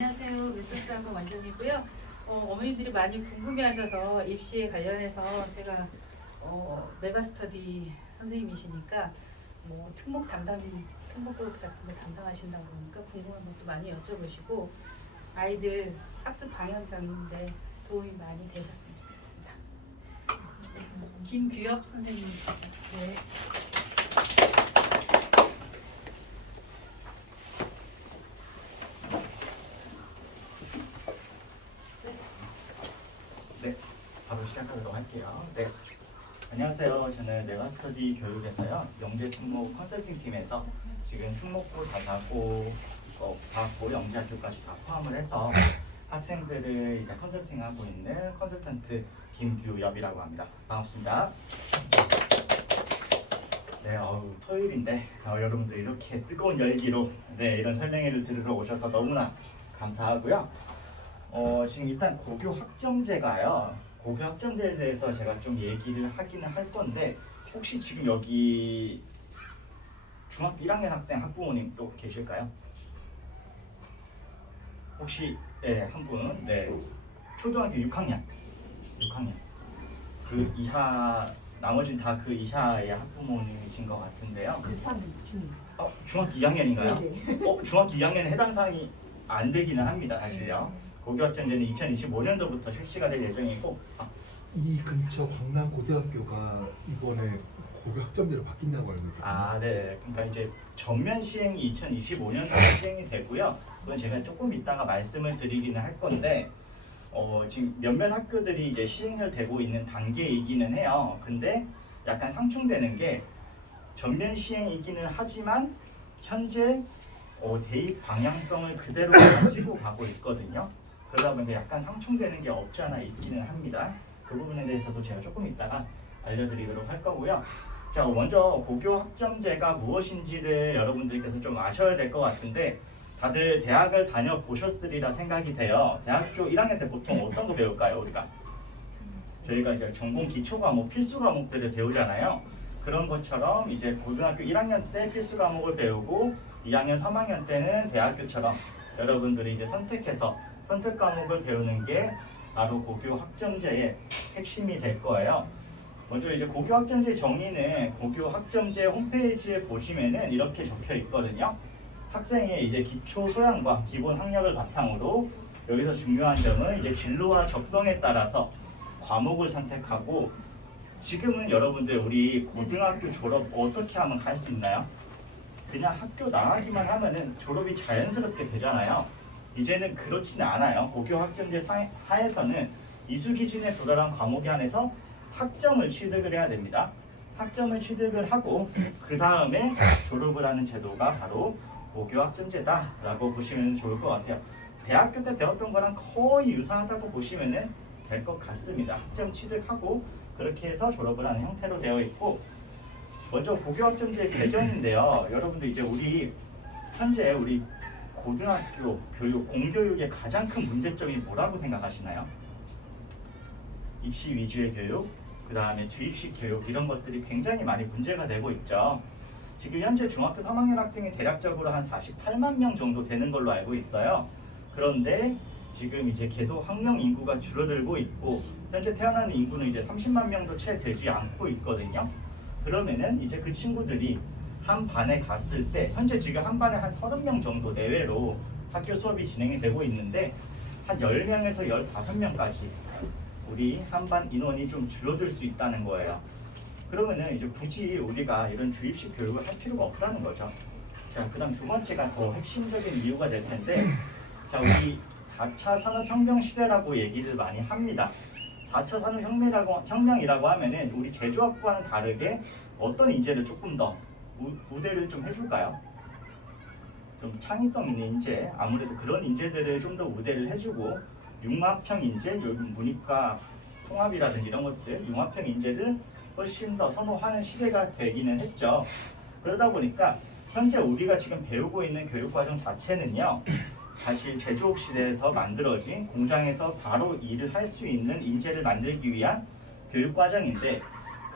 안녕하세요. 웨스트라고 원장이고요. 어머님들이 많이 궁금해하셔서 입시에 관련해서 제가 메가스터디 선생님이시니까 뭐 특목고 같은 거 담당하신다고 그러니까 궁금한 것도 많이 여쭤보시고 아이들 학습 방향장인데 도움이 많이 되셨으면 좋겠습니다. 김규엽 선생님. 네. 네, 바로 시작하도록 할게요. 네, 안녕하세요. 저는 메가스터디 교육에서요 영재 특목 컨설팅 팀에서 지금 특목고 다자고 과학고 영재학교까지 다 포함을 해서 학생들을 이제 컨설팅하고 있는 컨설턴트 김규엽이라고 합니다. 반갑습니다. 네, 토요일인데 여러분들 이렇게 뜨거운 열기로 이런 설명회를 들으러 오셔서 너무나 감사하고요. 지금 일단 고교 학점제가요. 고교 학점제에 대해서 제가 좀 얘기를 하기는 할 건데 혹시 지금 여기 중학교 1학년 학생 학부모님 또 계실까요? 혹시 한 분, 초등학교 6학년 그 이하 나머지는 다 그 이하의 학부모님이신 것 같은데요. 중학교 2학년인가요? 네. 중학교 2학년에 해당 사항이 안 되기는 합니다, 사실요. 고교 학점제는 2025년도부터 실시가 될 예정이고 이 근처 광남 고등학교가 이번에 고교 학점제로 바뀐다고 알고 있거든요. 네. 그러니까 이제 전면 시행이 2025년도에 시행이 되고요. 그건 제가 조금 이따가 말씀을 드리기는 할 건데 지금 몇몇 학교들이 이제 시행을 되고 있는 단계이기는 해요. 근데 약간 상충되는 게 전면 시행이기는 하지만 현재 대입 방향성을 그대로 가지고 가고 있거든요. 그러다 보니까 약간 상충되는 게 없지 않아 있기는 합니다. 그 부분에 대해서도 제가 조금 이따가 알려드리도록 할 거고요. 자, 먼저 고교 학점제가 무엇인지를 여러분들께서 좀 아셔야 될 것 같은데 다들 대학을 다녀보셨으리라 생각이 돼요. 대학교 1학년 때 보통 어떤 거 배울까요, 우리가? 저희가 이제 전공 기초 과목, 필수 과목들을 배우잖아요. 그런 것처럼 이제 고등학교 1학년 때 필수 과목을 배우고 2학년, 3학년 때는 대학교처럼 여러분들이 이제 선택해서 선택 과목을 배우는 게 바로 고교 학점제의 핵심이 될 거예요. 먼저 이제 고교 학점제 정의는 고교 학점제 홈페이지에 보시면은 이렇게 적혀 있거든요. 학생의 이제 기초 소양과 기본 학력을 바탕으로 여기서 중요한 점은 이제 진로와 적성에 따라서 과목을 선택하고 지금은 여러분들 우리 고등학교 졸업 어떻게 하면 갈 수 있나요? 그냥 학교 나가기만 하면은 졸업이 자연스럽게 되잖아요. 이제는 그렇지는 않아요. 고교 학점제 하에서는 이수 기준에 도달한 과목에 한해서 학점을 취득을 해야 됩니다. 학점을 취득을 하고 그 다음에 졸업을 하는 제도가 바로 고교 학점제다라고 보시면 좋을 것 같아요. 대학교 때 배웠던 거랑 거의 유사하다고 보시면 될 것 같습니다. 학점 취득하고 그렇게 해서 졸업을 하는 형태로 되어 있고 먼저 고교 학점제의 배경인데요. 여러분들 이제 현재 우리 고등학교 교육, 공교육의 가장 큰 문제점이 뭐라고 생각하시나요? 입시 위주의 교육, 그 다음에 주입식 교육 이런 것들이 굉장히 많이 문제가 되고 있죠. 지금 현재 중학교 3학년 학생이 대략적으로 한 48만 명 정도 되는 걸로 알고 있어요. 그런데 지금 이제 계속 학령 인구가 줄어들고 있고 현재 태어나는 인구는 이제 30만 명도 채 되지 않고 있거든요. 그러면은 이제 그 친구들이 한 반에 갔을 때 현재 지금 한 반에 한 30명 정도 내외로 학교 수업이 진행이 되고 있는데 한 10명에서 15명까지 우리 한 반 인원이 좀 줄어들 수 있다는 거예요. 그러면은 이제 굳이 우리가 이런 주입식 교육을 할 필요가 없다는 거죠. 자, 그다음 두 번째가 더 핵심적인 이유가 될 텐데 자, 우리 4차 산업혁명 시대라고 얘기를 많이 합니다. 4차 산업혁명이라고 하면은 우리 제조학과는 다르게 어떤 인재를 조금 더 우대를 좀 해줄까요? 좀 창의성 있는 인재, 아무래도 그런 인재들을 좀 더 우대를 해주고 융합형 인재, 문이과 통합이라든지 이런 것들, 융합형 인재를 훨씬 더 선호하는 시대가 되기는 했죠. 그러다 보니까 현재 우리가 지금 배우고 있는 교육과정 자체는요. 사실 제조업 시대에서 만들어진 공장에서 바로 일을 할 수 있는 인재를 만들기 위한 교육과정인데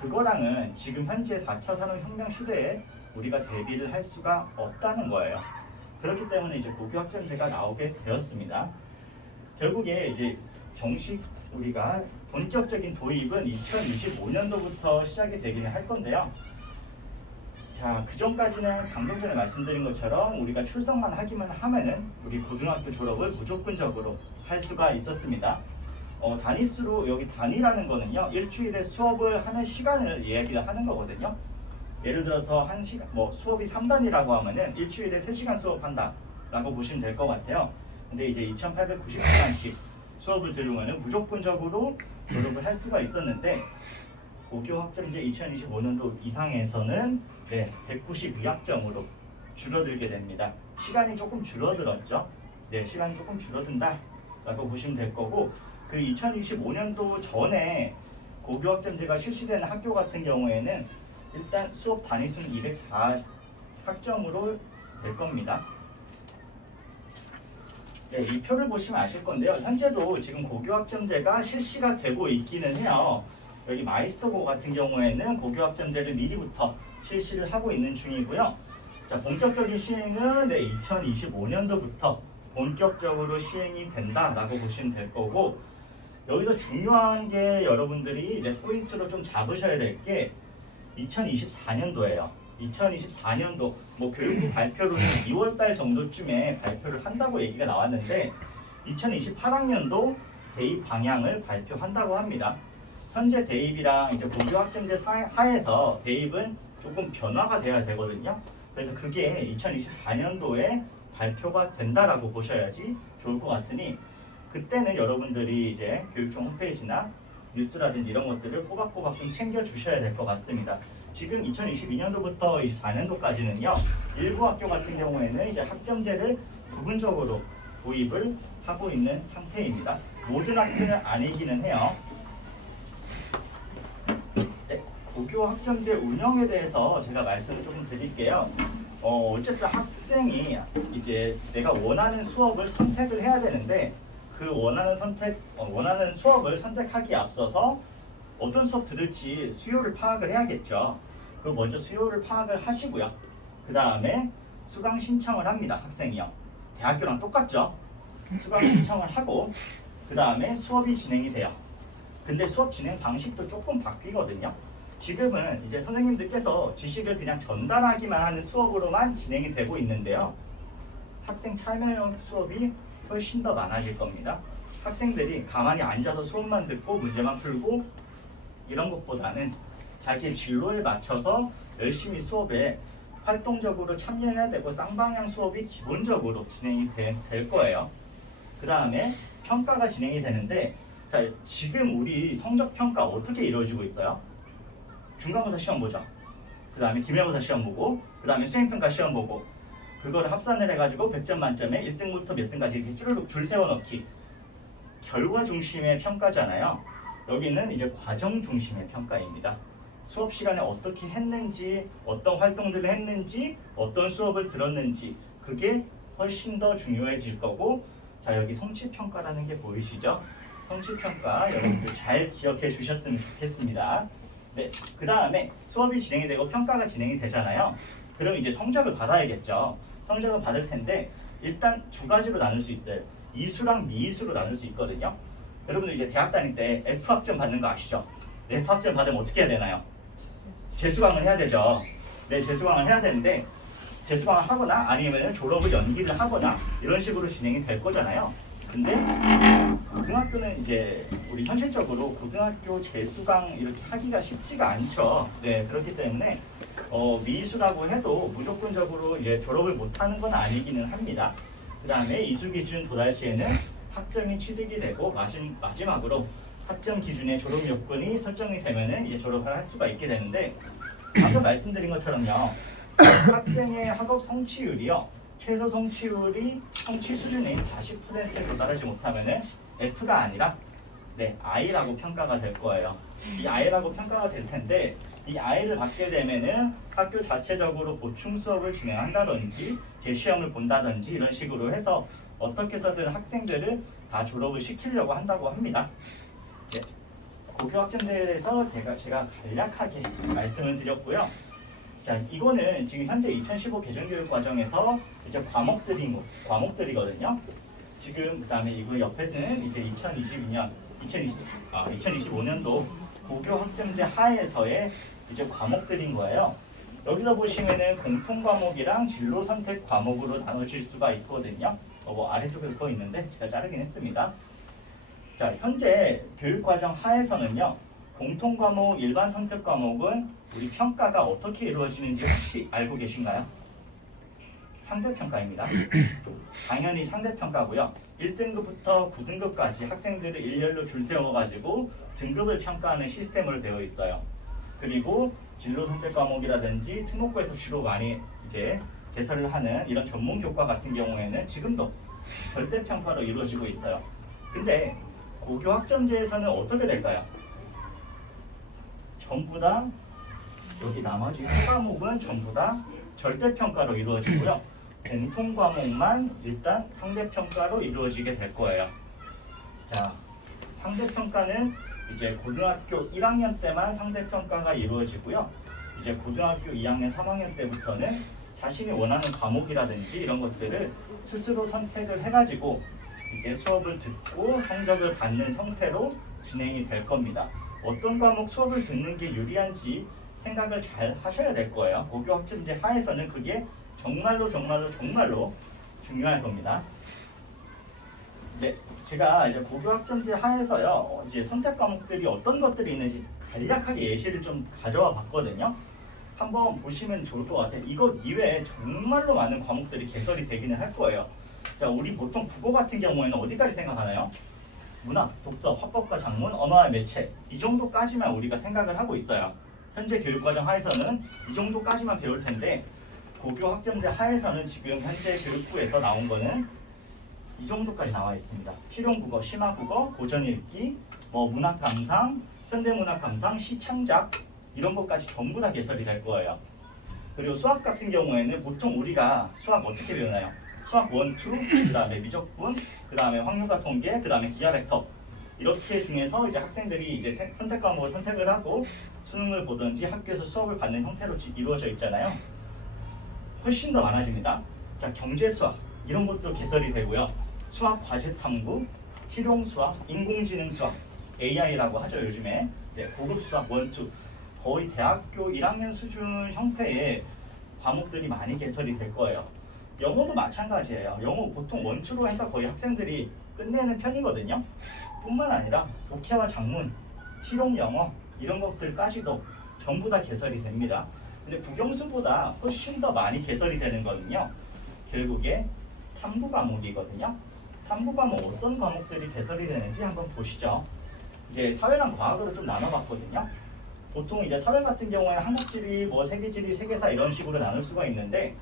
그거랑은 지금 현재 4차 산업혁명 시대에 우리가 대비를 할 수가 없다는 거예요. 그렇기 때문에 이제 고교 학점제가 나오게 되었습니다. 결국에 이제 정식 우리가 본격적인 도입은 2025년도부터 시작이 되기는 할 건데요. 자, 그 전까지는 방금 전에 말씀드린 것처럼 우리가 출석만 하기만 하면은 우리 고등학교 졸업을 무조건적으로 할 수가 있었습니다. 단위수로 여기 단위라는 거는요, 일주일에 수업을 하는 시간을 이야기를 하는 거거든요. 예를 들어서 한 시간, 수업이 3단이라고 하면은 일주일에 3시간 수업한다 라고 보시면 될 것 같아요. 근데 이제 2890시간씩 수업을 들으면은 무조건적으로 졸업을 할 수가 있었는데, 고교 학점제 2025년도 이상에서는 192학점으로 줄어들게 됩니다. 시간이 조금 줄어들었죠. 네, 시간이 조금 줄어든다 라고 보시면 될 거고, 그 2025년도 전에 고교 학점제가 실시되는 학교 같은 경우에는 일단 수업 단위수는 204학점으로 될 겁니다. 네, 이 표를 보시면 아실 건데요. 현재도 지금 고교 학점제가 실시가 되고 있기는 해요. 여기 마이스터고 같은 경우에는 고교 학점제를 미리부터 실시를 하고 있는 중이고요. 자, 본격적인 시행은 2025년도부터 본격적으로 시행이 된다라고 보시면 될 거고, 여기서 중요한 게 여러분들이 이제 포인트로 좀 잡으셔야 될 게 2024년도예요. 2024년도 교육부 발표로는 2월달 정도쯤에 발표를 한다고 얘기가 나왔는데 2028학년도 대입 방향을 발표한다고 합니다. 현재 대입이랑 이제 고교 학점제 하에서 대입은 조금 변화가 돼야 되거든요. 그래서 그게 2024년도에 발표가 된다라고 보셔야지 좋을 것 같으니, 그때는 여러분들이 이제 교육청 홈페이지나 뉴스라든지 이런 것들을 꼬박꼬박 좀 챙겨 주셔야 될 것 같습니다. 지금 2022년도부터 24년도까지는요, 일부 학교 같은 경우에는 이제 학점제를 부분적으로 도입을 하고 있는 상태입니다. 모든 학교는 아니기는 해요. 네, 고교 학점제 운영에 대해서 제가 말씀을 조금 드릴게요. 어쨌든 학생이 이제 내가 원하는 수업을 선택을 해야 되는데, 그 원하는 수업을 선택하기에 앞서서 어떤 수업 들을지 수요를 파악을 해야겠죠. 그 먼저 수요를 파악을 하시고요. 그 다음에 수강 신청을 합니다. 학생이요. 대학교랑 똑같죠. 수강 신청을 하고 그 다음에 수업이 진행이 돼요. 근데 수업 진행 방식도 조금 바뀌거든요. 지금은 이제 선생님들께서 지식을 그냥 전달하기만 하는 수업으로만 진행이 되고 있는데요. 학생 참여형 수업이 훨씬 더 많아질 겁니다. 학생들이 가만히 앉아서 수업만 듣고 문제만 풀고 이런 것보다는 자기의 진로에 맞춰서 열심히 수업에 활동적으로 참여해야 되고 쌍방향 수업이 기본적으로 진행이 될 거예요. 그 다음에 평가가 진행이 되는데, 자, 지금 우리 성적 평가 어떻게 이루어지고 있어요? 중간고사 시험 보죠. 그 다음에 기말고사 시험 보고, 그 다음에 수행평가 시험 보고, 그거를 합산을 해가지고 100점 만점에 1등부터 몇 등까지 이렇게 쭈르륵 줄 세워넣기. 결과 중심의 평가잖아요. 여기는 이제 과정 중심의 평가입니다. 수업 시간에 어떻게 했는지, 어떤 활동들을 했는지, 어떤 수업을 들었는지, 그게 훨씬 더 중요해질 거고, 자, 여기 성취평가라는 게 보이시죠? 성취평가 여러분들 잘 기억해 주셨으면 좋겠습니다. 네, 그 다음에 수업이 진행이 되고 평가가 진행이 되잖아요. 그럼 이제 성적을 받아야겠죠. 성적을 받을 텐데 일단 두 가지로 나눌 수 있어요. 이수랑 미이수로 나눌 수 있거든요. 여러분들 이제 대학 다닐 때 F학점 받는 거 아시죠? F학점 받으면 어떻게 해야 되나요? 재수강을 해야 되죠. 네, 재수강을 해야 되는데 재수강을 하거나 아니면 졸업을 연기를 하거나 이런 식으로 진행이 될 거잖아요. 근데 고등학교는 이제 우리 현실적으로 고등학교 재수강 이렇게 하기가 쉽지가 않죠. 네, 그렇기 때문에 미수라고 해도 무조건적으로 이제 졸업을 못하는 건 아니기는 합니다. 그 다음에 이수 기준 도달 시에는 학점이 취득이 되고 마지막으로 학점 기준의 졸업 요건이 설정이 되면은 이제 졸업을 할 수가 있게 되는데, 방금 말씀드린 것처럼요, 학생의 학업 성취율이요, 최소 성취율이 성취 수준의 40%에 도달하지 못하면은 F가 아니라 I라고 평가가 될 거예요. 이 I라고 평가가 될 텐데, 이 I를 받게 되면은 학교 자체적으로 보충 수업을 진행한다든지 재시험을 본다든지 이런 식으로 해서 어떻게 해서든 학생들을 다 졸업을 시키려고 한다고 합니다. 고교 학점제에 대해서 제가 간략하게 말씀을 드렸고요. 자, 이거는 지금 현재 2015 개정교육과정에서 이제 과목들이거든요. 지금 그다음에 이거 옆에는 이제 2025년도 고교 학점제 하에서의 이제 과목들인 거예요. 여기서 보시면은 공통 과목이랑 진로 선택 과목으로 나눠질 수가 있거든요. 뭐 아래쪽에 써 있는데 제가 자르긴 했습니다. 자, 현재 교육과정 하에서는요, 공통 과목, 일반 선택 과목은 우리 평가가 어떻게 이루어지는지 혹시 알고 계신가요? 상대평가입니다. 당연히 상대평가고요. 1등급부터 9등급까지 학생들을 일렬로 줄 세워가지고 등급을 평가하는 시스템으로 되어 있어요. 그리고 진로 선택 과목이라든지 특목고에서 주로 많이 이제 개설을 하는 이런 전문 교과 같은 경우에는 지금도 절대평가로 이루어지고 있어요. 근데 고교 학점제에서는 어떻게 될까요? 전부 다 여기 나머지 세 과목은 전부 다 절대평가로 이루어지고요. 공통 과목만 일단 상대평가로 이루어지게 될 거예요. 자, 상대평가는 이제 고등학교 1학년 때만 상대평가가 이루어지고요. 이제 고등학교 2학년, 3학년 때부터는 자신이 원하는 과목이라든지 이런 것들을 스스로 선택을 해가지고 이제 수업을 듣고 성적을 받는 형태로 진행이 될 겁니다. 어떤 과목 수업을 듣는 게 유리한지 생각을 잘 하셔야 될 거예요. 고교 학점제 하에서는 그게 정말로 중요할 겁니다. 네, 제가 이제 고교 학점제 하에서요, 이제 선택 과목들이 어떤 것들이 있는지 간략하게 예시를 좀 가져와 봤거든요. 한번 보시면 좋을 것 같아요. 이것 이외에 정말로 많은 과목들이 개설이 되기는 할 거예요. 자, 우리 보통 국어 같은 경우에는 어디까지 생각하나요? 문학, 독서, 화법과 작문, 언어와 매체 이 정도까지만 우리가 생각을 하고 있어요. 현재 교육과정 하에서는 이 정도까지만 배울 텐데 고교 학점제 하에서는 지금 현재 교육부에서 나온 거는 이 정도까지 나와 있습니다. 실용국어, 심화국어, 고전읽기, 뭐 문학 감상, 현대문학 감상, 시창작 이런 것까지 전부 다 개설이 될 거예요. 그리고 수학 같은 경우에는 보통 우리가 수학 어떻게 배우나요? 수학 1, 2, 그 다음에 미적분, 그 다음에 확률과 통계, 그 다음에 기하 벡터 이렇게 중에서 이제 학생들이 이제 선택 과목을 선택을 하고 수능을 보든지 학교에서 수업을 받는 형태로 이루어져 있잖아요. 훨씬 더 많아집니다. 자, 경제 수학 이런 것도 개설이 되고요. 수학 과제 탐구, 실용 수학, 인공지능 수학, AI라고 하죠 요즘에. 네, 고급 수학 1, 2 거의 대학교 1학년 수준 형태의 과목들이 많이 개설이 될 거예요. 영어도 마찬가지예요. 영어 보통 원투로 해서 거의 학생들이 끝내는 편이거든요. 뿐만 아니라 독해와 작문, 실용 영어 이런 것들까지도 전부 다 개설이 됩니다. 근데 국영수보다 훨씬 더 많이 개설이 되는 거는요. 결국에 탐구 과목이거든요. 탐구 과목 어떤 과목들이 개설이 되는지 한번 보시죠. 이제 사회랑 과학으로 좀 나눠봤거든요. 보통 이제 사회 같은 경우에 한국지리, 뭐 세계지리, 세계사 이런 식으로 나눌 수가 있는데,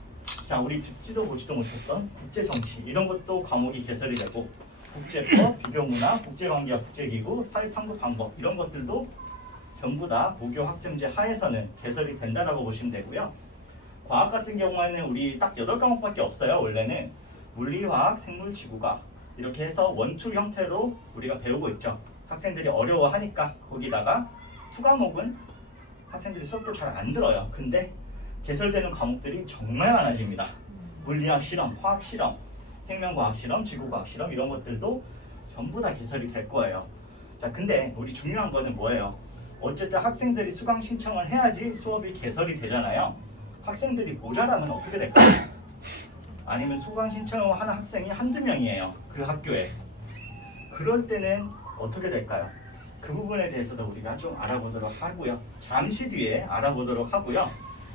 자, 우리 듣지도 보지도 못했던 국제정치 이런 것도 과목이 개설이 되고, 국제법, 비교문화, 국제관계학, 국제기구, 사회탐구 방법 이런 것들도 전부 다 고교 학점제 하에서는 개설이 된다라고 보시면 되고요. 과학 같은 경우에는 우리 딱 8과목밖에 없어요. 원래는 물리화학, 생물지구과학 이렇게 해서 원투 형태로 우리가 배우고 있죠. 학생들이 어려워하니까 거기다가 2과목은 학생들이 수업도 잘 안 들어요. 근데 개설되는 과목들이 정말 많아집니다. 물리학 실험, 화학 실험, 생명과학 실험, 지구과학 실험 이런 것들도 전부 다 개설이 될 거예요. 자, 근데 우리 중요한 거는 뭐예요? 어쨌든 학생들이 수강 신청을 해야지 수업이 개설이 되잖아요. 학생들이 모자라면 어떻게 될까요? 아니면 수강 신청을 하는 학생이 한두 명이에요. 그 학교에. 그럴 때는 어떻게 될까요? 그 부분에 대해서도 우리가 좀 알아보도록 하고요. 잠시 뒤에 알아보도록 하고요.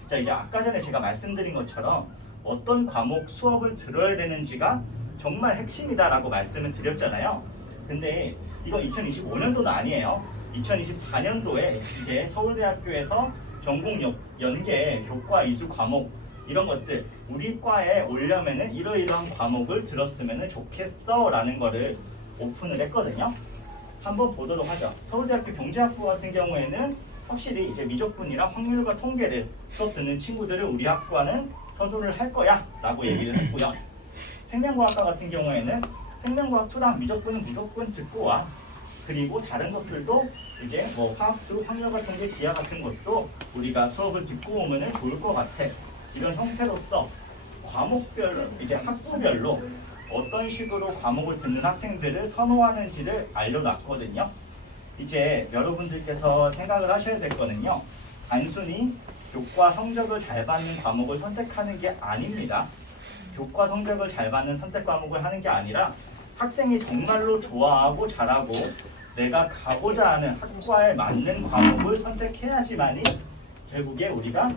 자, 이제 아까 전에 제가 말씀드린 것처럼 어떤 과목 수업을 들어야 되는지가 정말 핵심이다라고 말씀을 드렸잖아요. 근데 이거 2025년도는 아니에요. 2024년도에 이제 서울대학교에서 전공 연계 교과 이수 과목 이런 것들 우리 과에 오려면은 이러이러한 과목을 들었으면 좋겠어 라는 거를 오픈을 했거든요. 한번 보도록 하죠. 서울대학교 경제학부 같은 경우에는 확실히 이제 미적분이랑 확률과 통계를 수업 듣는 친구들을 우리 학과는 선호를 할 거야 라고 얘기를 했고요. 생명과학과 같은 경우에는 생명과학 2랑 미적분은 무조건 듣고 와. 그리고 다른 것들도 이제 뭐 화학주, 확률 같은 게 기하 같은 것도 우리가 수업을 듣고 오면은 좋을 것 같아. 이런 형태로서 과목별로 이제 학부별로 어떤 식으로 과목을 듣는 학생들을 선호하는지를 알려놨거든요. 이제 여러분들께서 생각을 하셔야 될 거는요. 단순히 교과 성적을 잘 받는 과목을 선택하는 게 아닙니다. 교과 성적을 잘 받는 선택 과목을 하는 게 아니라 학생이 정말로 좋아하고 잘하고 내가 가고자 하는 학과에 맞는 과목을 선택해야지만이 결국에 우리가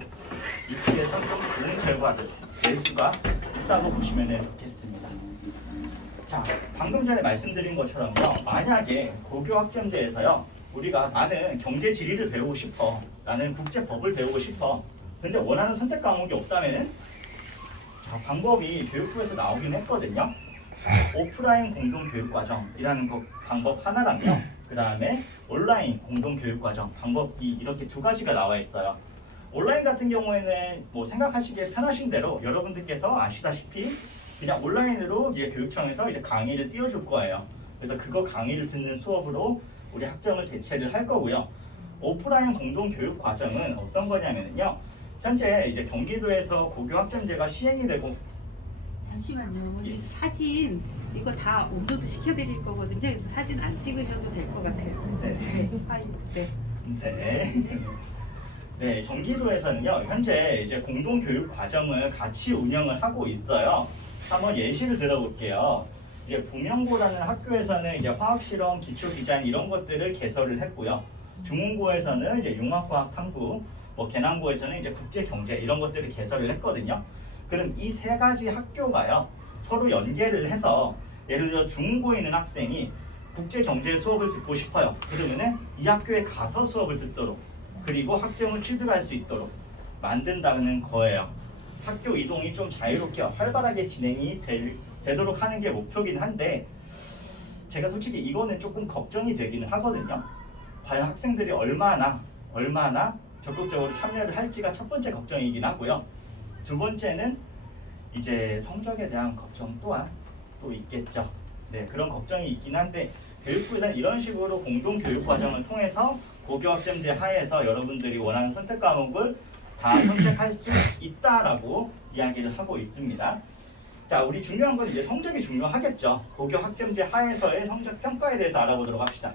입시에서 좀 좋은 결과를 낼 수가 있다고 보시면 좋겠습니다. 자, 방금 전에 말씀드린 것처럼요. 만약에 고교 학점제에서요. 우리가 나는 경제 지리를 배우고 싶어. 나는 국제법을 배우고 싶어. 근데 원하는 선택 과목이 없다면은 자, 방법이 교육부에서 나오긴 했거든요. 오프라인 공동교육과정이라는 방법 하나랑요. 그 다음에 온라인 공동교육과정 방법 2 이렇게 두 가지가 나와 있어요. 온라인 같은 경우에는 뭐 생각하시기에 편하신 대로 여러분들께서 아시다시피 그냥 온라인으로 이제 교육청에서 이제 강의를 띄워줄 거예요. 그래서 그거 강의를 듣는 수업으로 우리 학점을 대체를 할 거고요. 오프라인 공동교육과정은 어떤 거냐면요. 현재 이제 경기도에서 고교 학점제가 시행이 되고 잠시만요. 어머니 사진 이거 다 업로드 시켜드릴 거거든요. 그래서 사진 안 찍으셔도 될 것 같아요. 네. 파일. 네. 네. 네, 경기도에서는요. 현재 이제 공동교육 과정을 같이 운영을 하고 있어요. 한번 예시를 들어볼게요. 이제 부명고라는 학교에서는 이제 화학 실험, 기초 디자인 이런 것들을 개설을 했고요. 중문고에서는 이제 융합과학 탐구, 뭐 계남고에서는 이제 국제 경제 이런 것들을 개설을 했거든요. 그럼 이 세 가지 학교가요. 서로 연계를 해서 예를 들어 중문고에 있는 학생이 국제 경제 수업을 듣고 싶어요. 그러면은 이 학교에 가서 수업을 듣도록 그리고 학점을 취득할 수 있도록 만든다는 거예요. 학교 이동이 좀 자유롭게 활발하게 진행이 되도록 하는 게 목표긴 한데 제가 솔직히 이거는 조금 걱정이 되기는 하거든요. 과연 학생들이 얼마나 적극적으로 참여를 할지가 첫 번째 걱정이긴 하고요. 두 번째는 이제 성적에 대한 걱정 또한 또 있겠죠. 네, 그런 걱정이 있긴 한데 교육부에서는 이런 식으로 공동교육 과정을 통해서 고교학점제 하에서 여러분들이 원하는 선택 과목을 다 선택할 수 있다라고 이야기를 하고 있습니다. 자, 우리 중요한 건 이제 성적이 중요하겠죠. 고교학점제 하에서의 성적 평가에 대해서 알아보도록 합시다.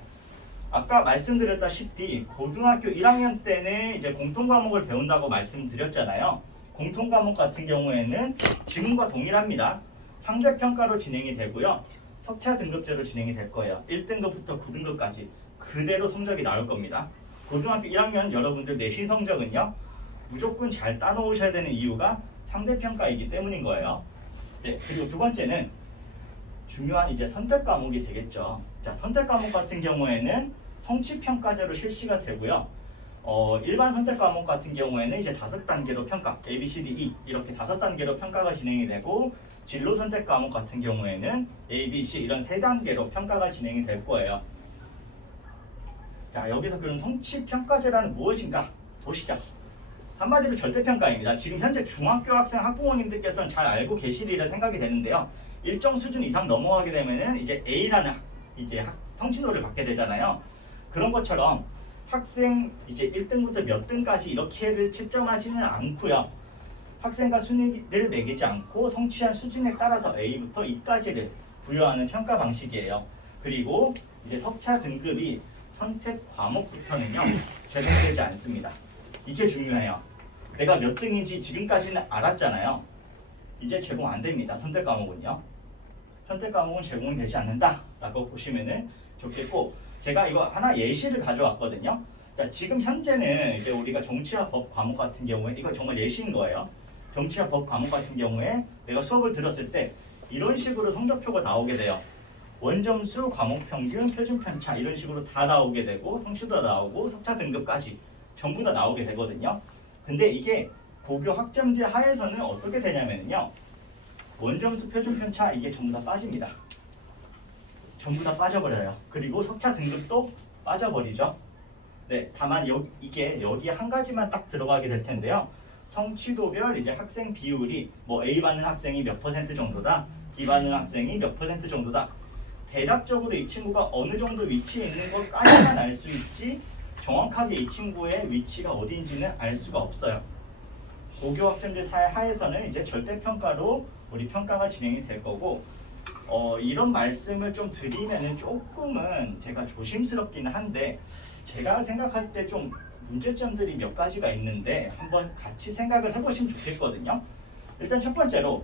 아까 말씀드렸다시피 고등학교 1학년 때는 이제 공통 과목을 배운다고 말씀드렸잖아요. 공통 과목 같은 경우에는 지금과 동일합니다. 상대 평가로 진행이 되고요. 석차 등급제로 진행이 될 거예요. 1등급부터 9등급까지 그대로 성적이 나올 겁니다. 고등학교 1학년 여러분들 내신 성적은요. 무조건 잘 따놓으셔야 되는 이유가 상대 평가이기 때문인 거예요. 네, 그리고 두 번째는 중요한 이제 선택 과목이 되겠죠. 자, 선택 과목 같은 경우에는 성취 평가제로 실시가 되고요. 일반 선택 과목 같은 경우에는 이제 5단계로 평가, A, B, C, D, E 이렇게 5단계로 평가가 진행이 되고 진로 선택 과목 같은 경우에는 A, B, C 이런 3단계로 평가가 진행이 될 거예요. 자, 여기서 그럼 성취 평가제라는 무엇인가 보시죠. 한마디로 절대평가입니다. 지금 현재 중학교 학생 학부모님들께서는 잘 알고 계시리라 생각이 되는데요. 일정 수준 이상 넘어가게 되면은 이제 A라는 이제 성취도를 받게 되잖아요. 그런 것처럼 학생 이제 1등부터 몇 등까지 이렇게를 채점하지는 않고요. 학생과 순위를 매기지 않고 성취한 수준에 따라서 A부터 E까지를 부여하는 평가 방식이에요. 그리고 이제 석차 등급이 선택 과목부터는요 제공되지 않습니다. 이게 중요해요. 내가 몇 등인지 지금까지는 알았잖아요. 이제 제공 안 됩니다. 선택 과목은요. 선택 과목은 제공이 되지 않는다라고 보시면은 좋겠고, 제가 이거 하나 예시를 가져왔거든요. 자, 지금 현재는 이제 우리가 정치와 법 과목 같은 경우에 이거 정말 예시인 거예요. 정치와 법 과목 같은 경우에 내가 수업을 들었을 때 이런 식으로 성적표가 나오게 돼요. 원점수, 과목 평균, 표준 편차 이런 식으로 다 나오게 되고 성취도 나오고 석차 등급까지 전부 다 나오게 되거든요. 근데 이게 고교 학점제 하에서는 어떻게 되냐면요. 원점수, 표준 편차 이게 전부 다 빠집니다. 전부 다 빠져버려요. 그리고 석차 등급도 빠져버리죠. 네, 다만 이게 여기 한 가지만 딱 들어가게 될 텐데요. 성취도별 이제 학생 비율이 뭐 A 받는 학생이 몇 % 정도다, B 받는 학생이 몇 % 정도다. 대략적으로 이 친구가 어느 정도 위치에 있는 것까지만 알 수 있지 정확하게 이 친구의 위치가 어딘지는 알 수가 없어요. 고교 학점제 하에서는 이제 절대평가로 우리 평가가 진행이 될 거고 이런 말씀을 좀 드리면은 조금은 제가 조심스럽기는 한데 제가 생각할 때 좀 문제점들이 몇 가지가 있는데 한번 같이 생각을 해보시면 좋겠거든요. 일단 첫 번째로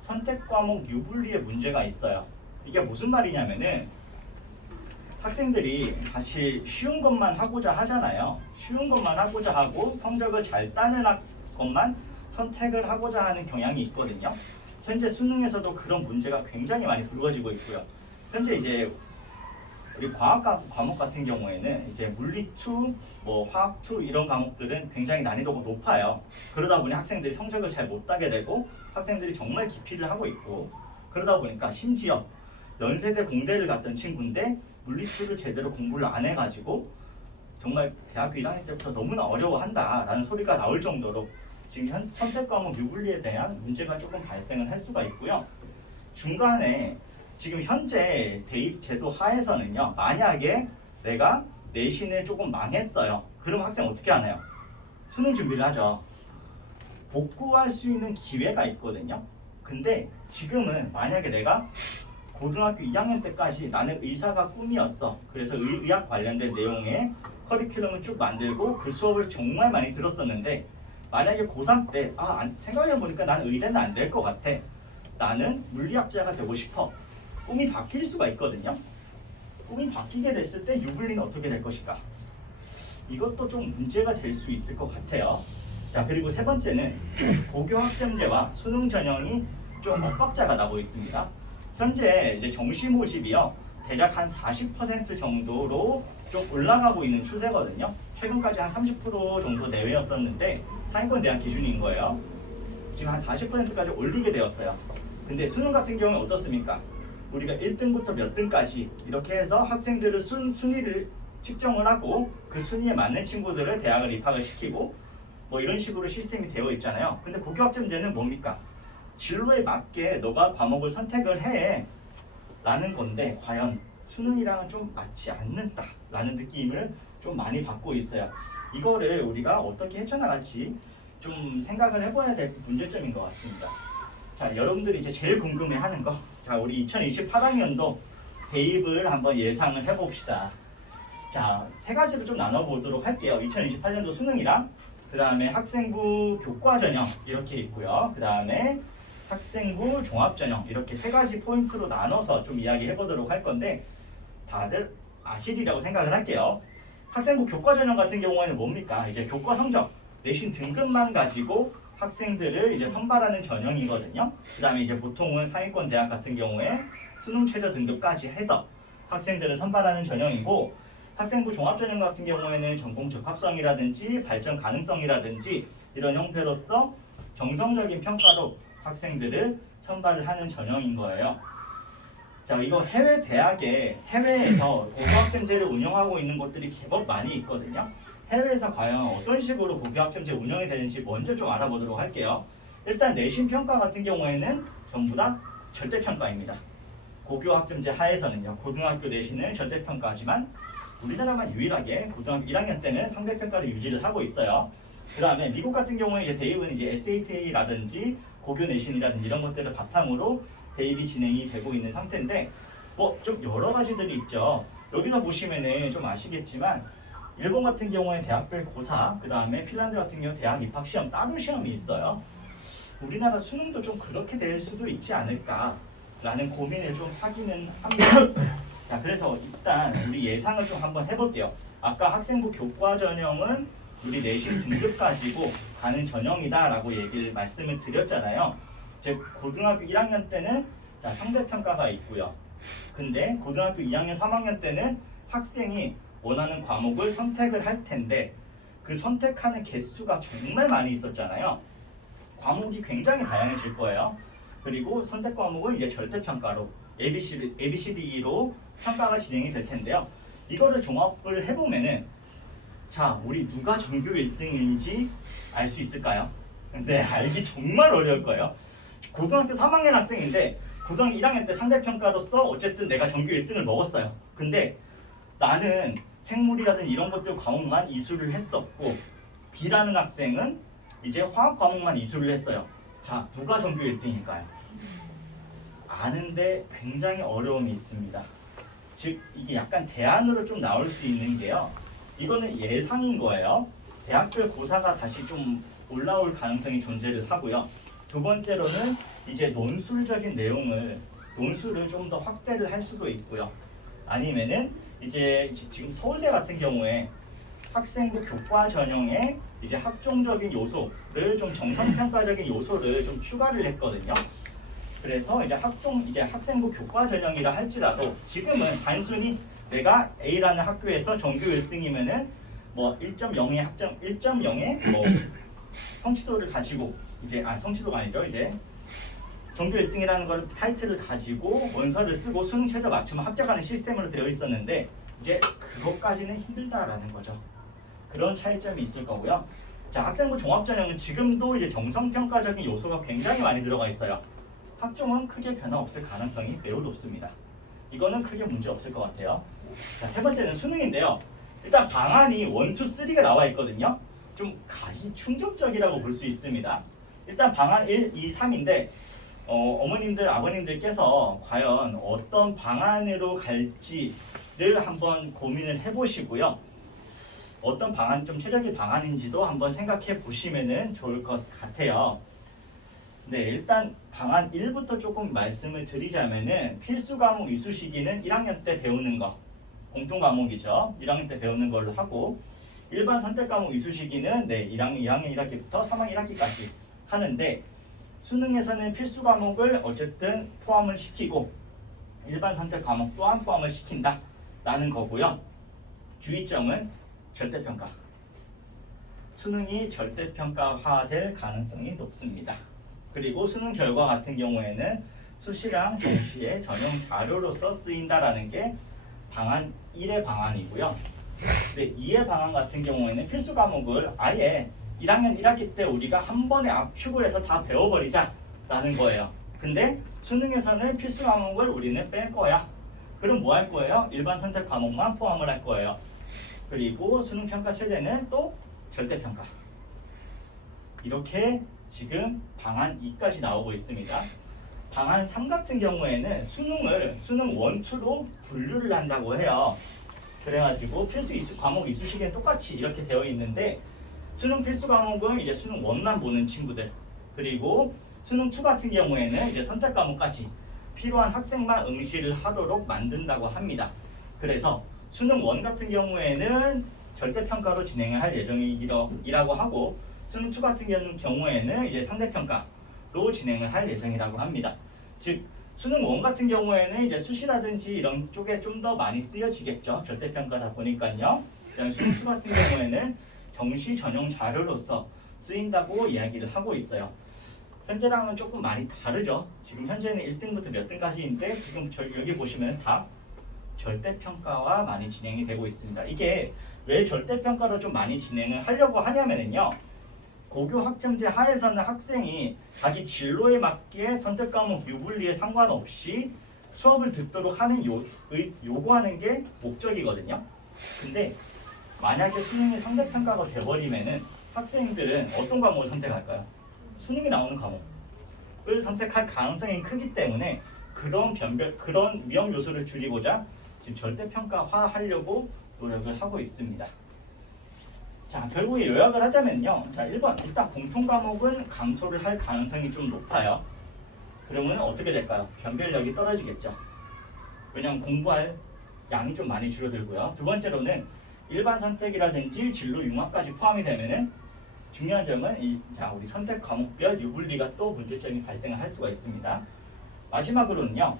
선택 과목 유불리의 문제가 있어요. 이게 무슨 말이냐면은 학생들이 사실 쉬운 것만 하고자 하잖아요. 쉬운 것만 하고자 하고 성적을 잘 따는 것만 선택을 하고자 하는 경향이 있거든요. 현재 수능에서도 그런 문제가 굉장히 많이 불거지고 있고요. 현재 이제 우리 과목 같은 경우에는 이제 물리 2, 뭐 화학 2 이런 과목들은 굉장히 난이도가 높아요. 그러다 보니 학생들이 성적을 잘 못 따게 되고 학생들이 정말 기피를 하고 있고 그러다 보니까 심지어 연세대 공대를 갔던 친구인데 물리 2를 제대로 공부를 안 해가지고 정말 대학교 1학년 때부터 너무나 어려워한다라는 소리가 나올 정도로 지금 선택 과목 유불리에 대한 문제가 조금 발생을 할 수가 있고요. 중간에 지금 현재 대입 제도 하에서는요. 만약에 내가 내신을 조금 망했어요. 그럼 학생 어떻게 하나요? 수능 준비를 하죠. 복구할 수 있는 기회가 있거든요. 근데 지금은 만약에 내가 고등학교 2학년 때까지 나는 의사가 꿈이었어. 그래서 의학 관련된 내용의 커리큘럼을 쭉 만들고 그 수업을 정말 많이 들었었는데 만약에 고3 때 생각해보니까 나는 의대는 안 될 것 같아. 나는 물리학자가 되고 싶어. 꿈이 바뀔 수가 있거든요. 꿈이 바뀌게 됐을 때 유불리는 어떻게 될 것인가? 이것도 좀 문제가 될 수 있을 것 같아요. 자, 그리고 세 번째는 고교 학점제와 수능 전형이 좀 엇박자가 나고 있습니다. 현재 이제 정시 모집이요. 대략 한 40% 정도로 좀 올라가고 있는 추세거든요. 최근까지 한 30% 정도 내외였었는데 상위권 대학 기준인 거예요. 지금 한 40%까지 올리게 되었어요. 근데 수능 같은 경우는 어떻습니까? 우리가 1등부터 몇 등까지 이렇게 해서 학생들을 순위를 측정을 하고 그 순위에 맞는 친구들을 대학을 입학을 시키고 뭐 이런 식으로 시스템이 되어 있잖아요. 근데 고교 학점제는 뭡니까? 진로에 맞게 너가 과목을 선택을 해 라는 건데 과연 수능이랑은 좀 맞지 않는다 라는 느낌을 좀 많이 받고 있어요. 이거를 우리가 어떻게 헤쳐나갈지 좀 생각을 해봐야 될 문제점인 것 같습니다. 자, 여러분들이 이제 제일 궁금해하는 거, 자, 우리 2028학년도 대입을 한번 예상을 해봅시다. 자, 세 가지로 좀 나눠보도록 할게요. 2028년도 수능이랑 그 다음에 학생부 교과전형 이렇게 있고요. 그 다음에 학생부 종합전형 이렇게 세 가지 포인트로 나눠서 좀 이야기해보도록 할 건데 다들 아시리라고 생각을 할게요. 학생부 교과전형 같은 경우에는 뭡니까? 이제 교과 성적, 내신 등급만 가지고 학생들을 이제 선발하는 전형이거든요. 그 다음에 이제 보통은 상위권 대학 같은 경우에 수능 최저 등급까지 해서 학생들을 선발하는 전형이고 학생부 종합전형 같은 경우에는 전공 적합성이라든지 발전 가능성이라든지 이런 형태로서 정성적인 평가로 학생들을 선발을 하는 전형인 거예요. 자, 이거 해외에서 고교학점제를 운영하고 있는 곳들이 제법 많이 있거든요. 해외에서 과연 어떤 식으로 고교학점제 운영이 되는지 먼저 좀 알아보도록 할게요. 일단 내신 평가 같은 경우에는 전부 다 절대평가입니다. 고교학점제 하에서는요. 고등학교 내신은 절대평가하지만 우리나라만 유일하게 고등학교 1학년 때는 상대평가를 유지를 하고 있어요. 그 다음에 미국 같은 경우에 이제 대입은 이제 SAT라든지 고교 내신이라든지 이런 것들을 바탕으로 대입이 진행이 되고 있는 상태인데 뭐 좀 여러 가지들이 있죠. 여기서 보시면은 좀 아시겠지만 일본 같은 경우에 대학별 고사, 그 다음에 핀란드 같은 경우 대학 입학 시험 따로 시험이 있어요. 우리나라 수능도 좀 그렇게 될 수도 있지 않을까라는 고민을 좀 하기는 합니다. 자, 그래서 일단 우리 예상을 좀 한번 해볼게요. 아까 학생부 교과 전형은 우리 내신 등급 가지고 가는 전형이다라고 말씀을 드렸잖아요. 즉 고등학교 1학년 때는 상대평가가 있고요. 근데 고등학교 2학년, 3학년 때는 학생이 원하는 과목을 선택을 할 텐데 그 선택하는 개수가 정말 많이 있었잖아요. 과목이 굉장히 다양해질 거예요. 그리고 선택 과목은 이제 절대평가로 ABCD로 평가가 진행이 될 텐데요. 이거를 종합을 해보면은 자, 우리 누가 전교 1등인지 알 수 있을까요? 근데 알기 정말 어려울 거예요. 고등학교 3학년 학생인데 고등학교 1학년 때 상대평가로서 어쨌든 내가 전교 1등을 먹었어요. 근데 나는 생물이라든 이런 것들 과목만 이수를 했었고 B라는 학생은 이제 화학 과목만 이수를 했어요. 자, 누가 전교 1등일까요? 아는데 굉장히 어려움이 있습니다. 즉 이게 약간 대안으로 좀 나올 수 있는 게요. 이거는 예상인 거예요. 대학별 고사가 다시 좀 올라올 가능성이 존재를 하고요. 두 번째로는 이제 논술적인 논술을 좀 더 확대를 할 수도 있고요. 아니면은 이제 지금 서울대 같은 경우에 학생부 교과 전형에 이제 학종적인 요소를 좀 정성평가적인 요소를 좀 추가를 했거든요. 그래서 이제 학생부 교과 전형이라 할지라도 지금은 단순히 내가 A라는 학교에서 전교 1등이면은 뭐 1.0의 뭐 성취도를 가지고 이제 성취도가 아니죠. 이제 전교 1등이라는 걸 타이틀을 가지고 원서를 쓰고 수능 최저 맞추면 합격하는 시스템으로 되어 있었는데 이제 그것까지는 힘들다라는 거죠. 그런 차이점이 있을 거고요. 자, 학생부 종합전형은 지금도 이제 정성평가적인 요소가 굉장히 많이 들어가 있어요. 학종은 크게 변화 없을 가능성이 매우 높습니다. 이거는 크게 문제 없을 것 같아요. 자, 세 번째는 수능인데요. 일단 방안이 1, 2, 3가 나와 있거든요. 좀 가히 충격적이라고 볼 수 있습니다. 일단 방안 1, 2, 3인데 어머님들, 아버님들께서 과연 어떤 방안으로 갈지를 한번 고민을 해보시고요. 어떤 방안, 좀 최적의 방안인지도 한번 생각해 보시면 좋을 것 같아요. 네, 일단 방안 1부터 조금 말씀을 드리자면은 필수 과목 이수 시기는 1학년 때 배우는 거, 공통 과목이죠. 1학년 때 배우는 걸로 하고 일반 선택 과목 이수 시기는 2학년 1학기부터 3학년 1학기까지 하는데 수능에서는 필수 과목을 어쨌든 포함을 시키고 일반 선택 과목 또한 포함을 시킨다라는 거고요. 주의점은 절대평가. 수능이 절대평가화될 가능성이 높습니다. 그리고 수능 결과 같은 경우에는 수시랑 동시에 전형 자료로서 쓰인다라는 게 방안 1의 방안이고요. 근데 2의 방안 같은 경우에는 필수 과목을 아예 1학년 1학기 때 우리가 한 번에 압축을 해서 다 배워버리자라는 거예요. 근데 수능에서는 필수 과목을 우리는 뺄 거야. 그럼 뭐 할 거예요? 일반 선택 과목만 포함을 할 거예요. 그리고 수능 평가 체제는 또 절대평가. 이렇게 지금 방안 2까지 나오고 있습니다. 방안 3 같은 경우에는 수능 1, 2로 분류를 한다고 해요. 그래가지고 필수 과목 이수 시기는 똑같이 이렇게 되어 있는데 수능 필수 과목은 이제 수능 1만 보는 친구들, 그리고 수능 2 같은 경우에는 이제 선택 과목까지 필요한 학생만 응시를 하도록 만든다고 합니다. 그래서 수능 1 같은 경우에는 절대평가로 진행을 할 예정이라고 하고 수능 2 같은 경우에는 이제 상대평가로 진행을 할 예정이라고 합니다. 즉 수능 1 같은 경우에는 이제 수시라든지 이런 쪽에 좀 더 많이 쓰여지겠죠. 절대평가다 보니까요. 수능 2 같은 경우에는 정시 전용 자료로서 쓰인다고 이야기를 하고 있어요. 현재랑은 조금 많이 다르죠. 지금 현재는 1등부터 몇 등까지인데 지금 여기 보시면 다 절대평가와 많이 진행이 되고 있습니다. 이게 왜 절대평가로 좀 많이 진행을 하려고 하냐면요. 고교 학점제 하에서는 학생이 자기 진로에 맞게 선택 과목 유불리에 상관없이 수업을 듣도록 하는 요구하는 게 목적이거든요. 근데 만약에 수능이 상대평가가 돼버리면은 학생들은 어떤 과목을 선택할까요? 수능이 나오는 과목을 선택할 가능성이 크기 때문에 그런 위험 요소를 줄이고자 지금 절대평가화 하려고 노력을 하고 있습니다. 자, 결국에 요약을 하자면요. 자, 1번 일단 공통 과목은 감소를 할 가능성이 좀 높아요. 그러면 어떻게 될까요? 변별력이 떨어지겠죠. 왜냐하면 공부할 양이 좀 많이 줄어들고요. 두 번째로는 일반 선택이라든지 진로 융합까지 포함이 되면은 중요한 점은 우리 선택 과목별 유불리가 또 문제점이 발생을 할 수가 있습니다. 마지막으로는요.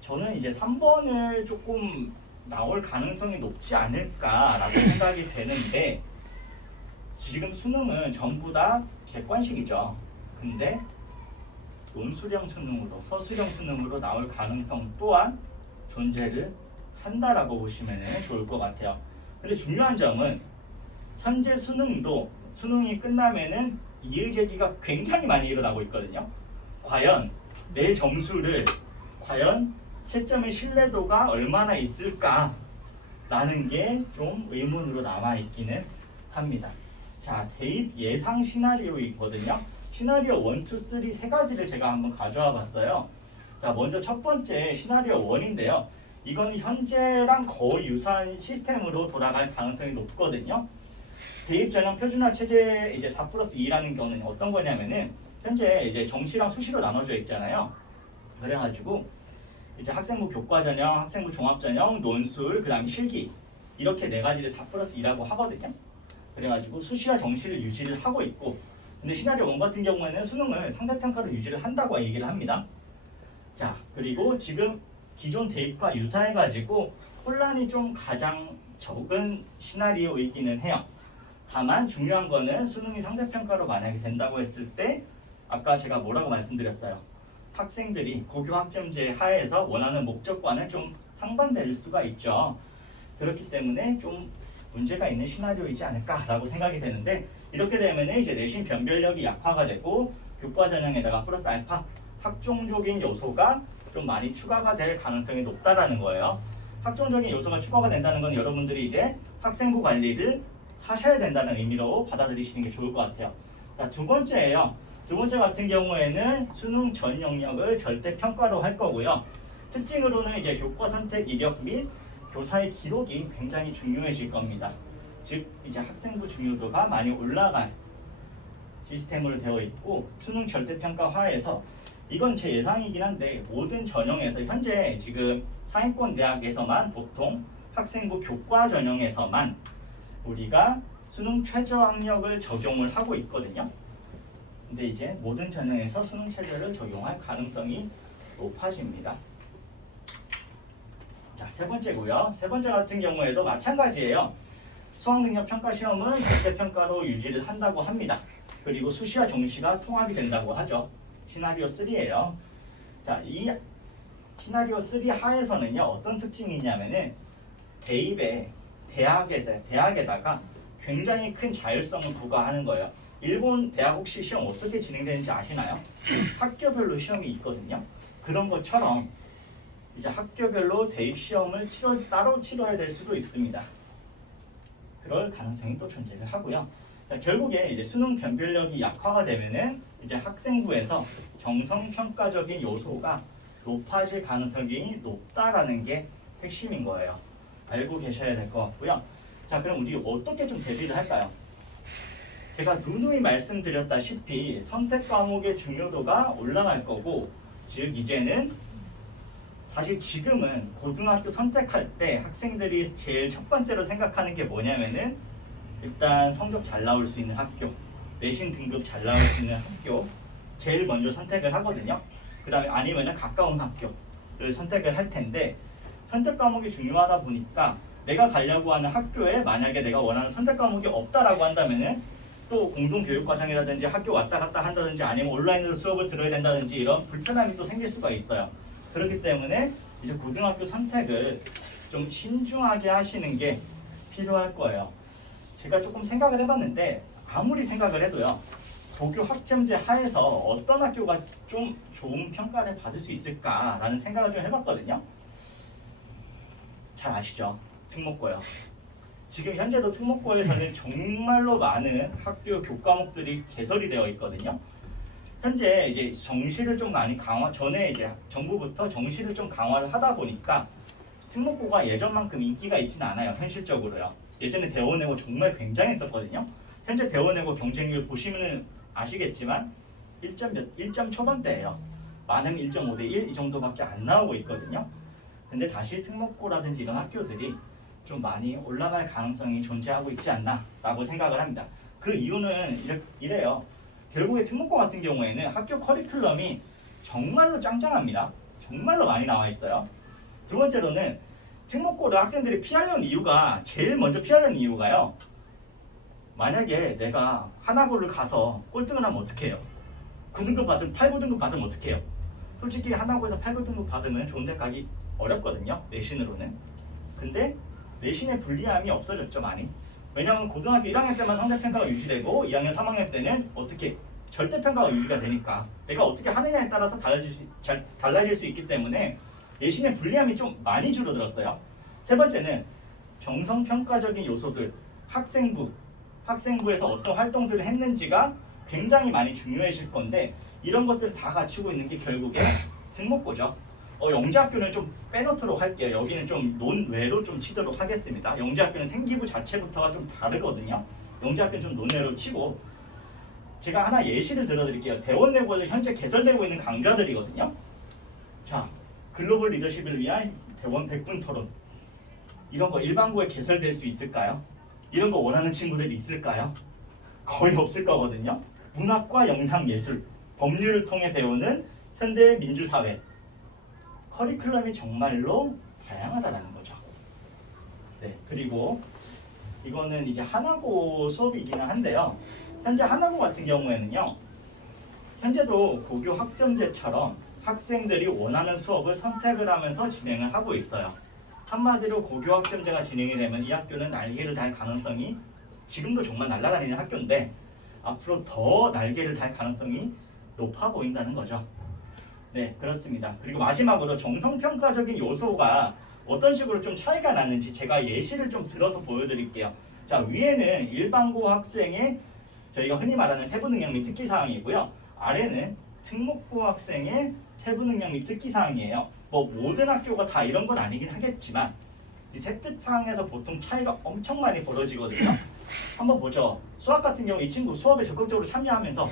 저는 이제 3번을 조금 나올 가능성이 높지 않을까라고 생각이 되는데 지금 수능은 전부 다 객관식이죠. 근데 논술형 수능으로, 서술형 수능으로 나올 가능성 또한 존재를 한다라고 보시면 좋을 것 같아요. 근데 중요한 점은 현재 수능이 끝나면은 이의제기가 굉장히 많이 일어나고 있거든요. 과연 내 점수를 과연 채점의 신뢰도가 얼마나 있을까라는 게 좀 의문으로 남아있기는 합니다. 자, 대입 예상 시나리오 있거든요. 시나리오 1, 2, 3 세 가지를 제가 한번 가져와 봤어요. 자, 먼저 첫 번째 시나리오 1인데요. 이거는 현재랑 거의 유사한 시스템으로 돌아갈 가능성이 높거든요. 대입 전형 표준화 체제 이제 4+2라는 경우는 어떤 거냐면은 현재 이제 정시랑 수시로 나눠져 있잖아요. 그래가지고 이제 학생부 교과 전형, 학생부 종합 전형, 논술, 그다음에 실기 이렇게 네 가지를 4+2라고 하거든요. 그래가지고 수시와 정시를 유지를 하고 있고, 근데 시나리오 1 같은 경우에는 수능을 상대평가로 유지를 한다고 얘기를 합니다. 자, 그리고 지금 기존 대입과 유사해가지고 혼란이 좀 가장 적은 시나리오이기는 해요. 다만 중요한 거는 수능이 상대평가로 만약에 된다고 했을 때 아까 제가 뭐라고 말씀드렸어요. 학생들이 고교 학점제 하에서 원하는 목적과는 좀 상반될 수가 있죠. 그렇기 때문에 좀 문제가 있는 시나리오이지 않을까라고 생각이 되는데, 이렇게 되면 이제 내신 변별력이 약화가 되고 교과 전형에다가 플러스 알파 학종적인 요소가 좀 많이 추가가 될 가능성이 높다라는 거예요. 학종적인 요소가 추가가 된다는 건 여러분들이 이제 학생부 관리를 하셔야 된다는 의미로 받아들이시는 게 좋을 것 같아요. 자, 두 번째예요. 두 번째 같은 경우에는 수능 전 영역을 절대 평가로 할 거고요. 특징으로는 이제 교과 선택 이력 및 교사의 기록이 굉장히 중요해질 겁니다. 즉 이제 학생부 중요도가 많이 올라갈 시스템으로 되어 있고, 수능 절대 평가화에서 이건 제 예상이긴 한데 모든 전형에서 현재 지금 상위권 대학에서만 보통 학생부 교과 전형에서만 우리가 수능 최저 학력을 적용을 하고 있거든요. 근데 이제 모든 전형에서 수능 최저를 적용할 가능성이 높아집니다. 자, 세 번째고요. 세 번째 같은 경우에도 마찬가지예요. 수학능력 평가 시험은 절대 평가로 유지를 한다고 합니다. 그리고 수시와 정시가 통합이 된다고 하죠. 시나리오 3예요. 자, 이 시나리오 3 하에서는요, 어떤 특징이 있냐면은 대입에 대학에다가 굉장히 큰 자율성을 부과하는 거예요. 일본 대학 혹시 시험 어떻게 진행되는지 아시나요? 학교별로 시험이 있거든요. 그런 것처럼 이제 학교별로 대입 시험을 따로 치러야 될 수도 있습니다. 그럴 가능성이 또 존재를 하고요. 자, 결국에 이제 수능 변별력이 약화가 되면은 이제 학생부에서 정성 평가적인 요소가 높아질 가능성이 높다라는 게 핵심인 거예요. 알고 계셔야 될 것 같고요. 자, 그럼 우리 어떻게 좀 대비를 할까요? 제가 누누이 말씀드렸다시피 선택 과목의 중요도가 올라갈 거고, 즉 이제는 사실 지금은 고등학교 선택할 때 학생들이 제일 첫 번째로 생각하는 게 뭐냐면은 일단 성적 잘 나올 수 있는 학교, 내신 등급 잘 나올 수 있는 학교 제일 먼저 선택을 하거든요. 그 다음에 아니면은 가까운 학교를 선택을 할 텐데, 선택 과목이 중요하다 보니까 내가 가려고 하는 학교에 만약에 내가 원하는 선택 과목이 없다라고 한다면은 또 공동교육과정이라든지 학교 왔다 갔다 한다든지 아니면 온라인으로 수업을 들어야 된다든지 이런 불편함이 또 생길 수가 있어요. 그렇기 때문에 이제 고등학교 선택을 좀 신중하게 하시는 게 필요할 거예요. 제가 조금 생각을 해봤는데 아무리 생각을 해도요, 고교 학점제 하에서 어떤 학교가 좀 좋은 평가를 받을 수 있을까라는 생각을 좀 해봤거든요. 잘 아시죠? 특목고요. 지금 현재도 특목고에서는 정말로 많은 학교 교과목들이 개설이 되어 있거든요. 현재 이제 정시를 좀 많이 전에 이제 정부부터 정시를 좀 강화를 하다 보니까 특목고가 예전만큼 인기가 있지는 않아요. 현실적으로요. 예전에 대원외고 정말 굉장했었거든요. 현재 대원외고 경쟁률 보시면 아시겠지만 1점 초반대예요. 많으면 1.5대 1 이 정도밖에 안 나오고 있거든요. 근데 다시 특목고라든지 이런 학교들이 좀 많이 올라갈 가능성이 존재하고 있지 않나라고 생각을 합니다. 그 이유는 이래요. 결국에 특목고 같은 경우에는 학교 커리큘럼이 정말로 짱짱합니다. 정말로 많이 나와 있어요. 두 번째로는 특목고를 학생들이 피하려는 이유가, 제일 먼저 피하려는 이유가요, 만약에 내가 하나고를 가서 꼴등을 하면 어떡해요? 9등급 받으면 8, 9등급 받으면 어떡해요? 솔직히 하나고에서 8, 9등급 받으면 좋은 데 가기 어렵거든요, 내신으로는. 근데 내신의 불리함이 없어졌죠, 많이. 왜냐하면 고등학교 1학년 때만 상대평가가 유지되고 2학년, 3학년 때는 어떻게 절대평가가 유지가 되니까 내가 어떻게 하느냐에 따라서 달라질 수 있기 때문에 내신의 불리함이 좀 많이 줄어들었어요. 세 번째는 정성평가적인 요소들, 학생부에서 어떤 활동들을 했는지가 굉장히 많이 중요해질 건데 이런 것들을 다 갖추고 있는 게 결국에 특목고죠. 영재학교는 좀 빼놓도록 할게요. 여기는 좀 논외로 좀 치도록 하겠습니다. 영재학교는 생기부 자체부터가 좀 다르거든요. 영재학교는 좀 논외로 치고 제가 하나 예시를 들어드릴게요. 대원내고에서 현재 개설되고 있는 강좌들이거든요. 자, 글로벌 리더십을 위한 대원 100분 토론 이런 거 일반고에 개설될 수 있을까요? 이런 거 원하는 친구들이 있을까요? 거의 없을 거거든요. 문학과 영상예술, 법률을 통해 배우는 현대 민주사회 커리큘럼이 정말로 다양하다는 거죠. 네, 그리고 이거는 이제 하나고 수업이기는 한데요. 현재 하나고 같은 경우에는요. 현재도 고교 학점제처럼 학생들이 원하는 수업을 선택을 하면서 진행을 하고 있어요. 한마디로 고교 학점제가 진행이 되면 이 학교는 날개를 달 가능성이 지금도 정말 날아다니는 학교인데 앞으로 더 날개를 달 가능성이 높아 보인다는 거죠. 네, 그렇습니다. 그리고 마지막으로 정성평가적인 요소가 어떤 식으로 좀 차이가 나는지 제가 예시를 좀 들어서 보여드릴게요. 자, 위에는 일반고 학생의 저희가 흔히 말하는 세부능력 및 특기사항이고요. 아래는 특목고 학생의 세부능력 및 특기사항이에요. 뭐 모든 학교가 다 이런 건 아니긴 하겠지만 이 세특사항에서 보통 차이가 엄청 많이 벌어지거든요. 한번 보죠. 수학 같은 경우 이 친구 수업에 적극적으로 참여하면서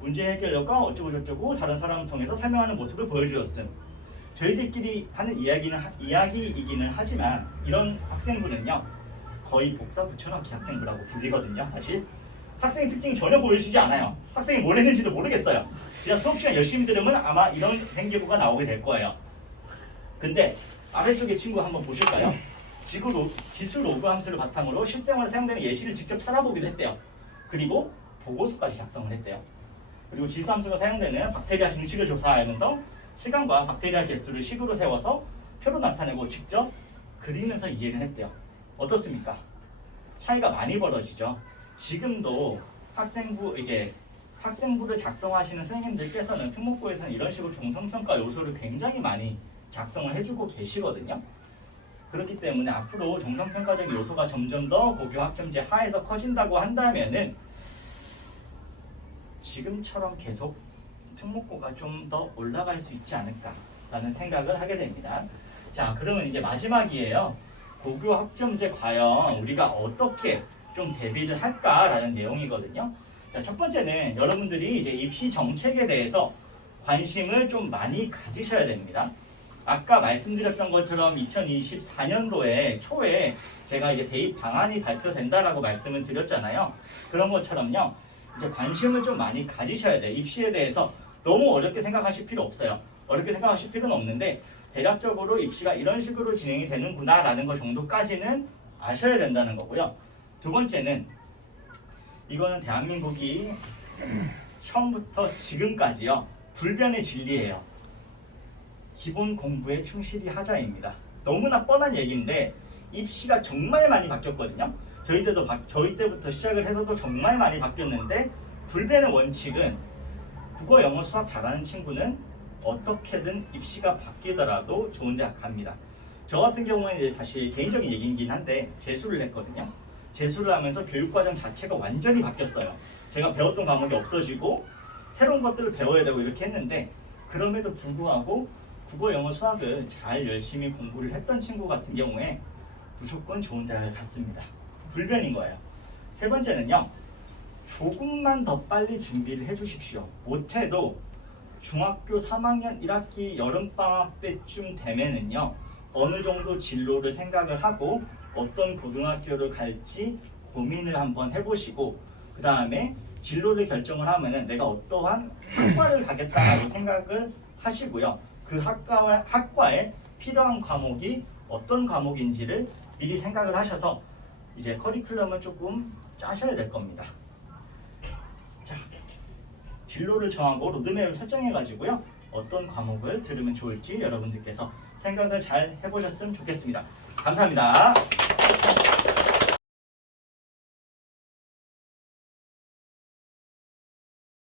문제 해결력과 어쩌고 저쩌고 다른 사람을 통해서 설명하는 모습을 보여주었음. 저희들끼리 하는 이야기이기는 하지만 이런 학생부는요 거의 복사 붙여넣기 학생부라고 불리거든요. 사실 학생의 특징이 전혀 보여지지 않아요. 학생이 뭘 했는지도 모르겠어요. 그냥 수업 시간 열심히 들으면 아마 이런 생기부가 나오게 될 거예요. 근데 아래쪽에 친구 한번 보실까요? 지수 로그 함수를 바탕으로 실생활에 사용되는 예시를 직접 찾아보기도 했대요. 그리고 보고서까지 작성을 했대요. 그리고 지수 함수가 사용되는 박테리아 증식을 조사하면서 시간과 박테리아 개수를 식으로 세워서 표로 나타내고 직접 그리면서 이해를 했대요. 어떻습니까? 차이가 많이 벌어지죠. 지금도 학생부를 작성하시는 선생님들께서는 특목고에서는 이런 식으로 정성평가 요소를 굉장히 많이 작성을 해주고 계시거든요. 그렇기 때문에 앞으로 정성평가적인 요소가 점점 더 고교 학점제 하에서 커진다고 한다면은 지금처럼 계속 특목고가 좀 더 올라갈 수 있지 않을까라는 생각을 하게 됩니다. 자, 그러면 이제 마지막이에요. 고교 학점제 과연 우리가 어떻게 좀 대비를 할까라는 내용이거든요. 자, 첫 번째는 여러분들이 이제 입시 정책에 대해서 관심을 좀 많이 가지셔야 됩니다. 아까 말씀드렸던 것처럼 2024년도에 초에 제가 이제 대입 방안이 발표된다라고 말씀을 드렸잖아요. 그런 것처럼요. 이제 관심을 좀 많이 가지셔야 돼요. 입시에 대해서 너무 어렵게 생각하실 필요 없어요. 어렵게 생각하실 필요는 없는데 대략적으로 입시가 이런 식으로 진행이 되는구나 라는 것 정도까지는 아셔야 된다는 거고요. 두 번째는 이거는 대한민국이 처음부터 지금까지요. 불변의 진리예요. 기본 공부에 충실히 하자입니다. 너무나 뻔한 얘기인데 입시가 정말 많이 바뀌었거든요. 저희 때부터 시작을 해서도 정말 많이 바뀌었는데 불변의 원칙은 국어, 영어, 수학 잘하는 친구는 어떻게든 입시가 바뀌더라도 좋은 대학 갑니다. 저 같은 경우에는 사실 개인적인 얘기이긴 한데 재수를 했거든요. 재수를 하면서 교육과정 자체가 완전히 바뀌었어요. 제가 배웠던 과목이 없어지고 새로운 것들을 배워야 되고 이렇게 했는데 그럼에도 불구하고 국어, 영어, 수학을 잘 열심히 공부를 했던 친구 같은 경우에 무조건 좋은 대학을 갔습니다. 불변인 거예요. 세 번째는요. 조금만 더 빨리 준비를 해주십시오. 못해도 중학교 3학년 1학기 여름방학 때쯤 되면은요. 어느 정도 진로를 생각을 하고 어떤 고등학교를 갈지 고민을 한번 해보시고 그 다음에 진로를 결정을 하면은 내가 어떠한 학과를 가겠다라고 생각을 하시고요. 그 학과에 필요한 과목이 어떤 과목인지를 미리 생각을 하셔서 이제 커리큘럼을 조금 짜셔야 될 겁니다. 자, 진로를 정하고 로드맵을 설정해 가지고요. 어떤 과목을 들으면 좋을지 여러분들께서 생각을 잘 해보셨으면 좋겠습니다. 감사합니다.